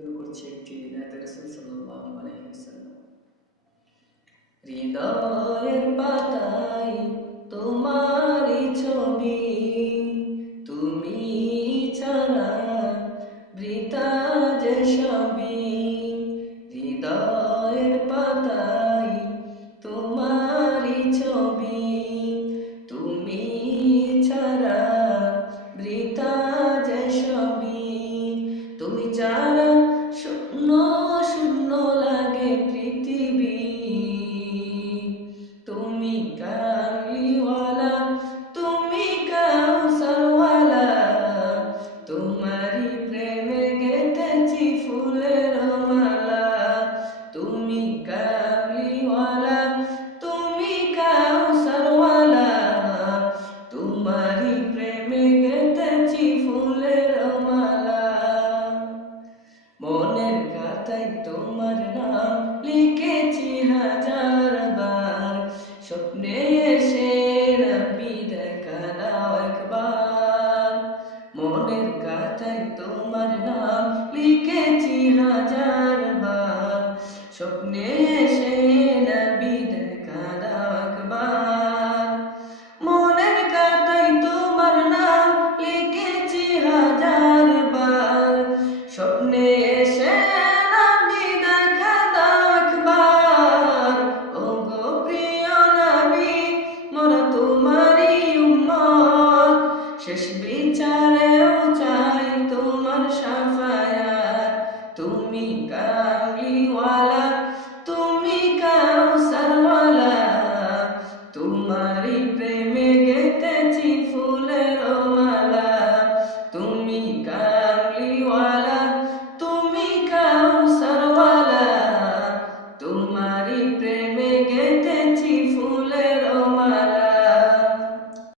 শুরু করছি একটি নাতে রাসূল সাল্লাল্লাহু আলাইহি ওয়াসাল্লাম। হৃদয়ের পাতায় তোমারই ছবি, তুমি ছাড়া বৃথা যে সবই। হৃদয়ের পাতায় তোমারই ছবি, তুমি ছাড়া বৃথা যে সবই। তুমি ছাড়া শূন্য শূন্য লাগে পৃথিবী। তুমি কামলিওয়ালা, তুমি কাউসারওয়ালা, তোমারই প্রেমে গেঁথেছি ফুলের মালা। তুমি কামলিওয়ালা, তুমি কাউসারওয়ালা, তোমারই প্রেমে গেঁথেছি ফুলের মালা। মনের খাতায় তোমার নাম লিখেছি হাজার বার, স্বপ্নে এসে নবী দেখা দাও একবার। মনের খাতায় তোমার নাম লিখেছি হাজার বার, স্বপ্নে এসে নবী দেখা দাও একবার। মনের খাতায় তোমার নাম লিখেছি হাজার বার, স্বপ্নে এসে নবী দেখা দাও একবার। ওগো প্রিয় নবী, মোরা তোমারই উম্মত, শেষ বিচারেও চাই তোমার শাফায়াত। তুমি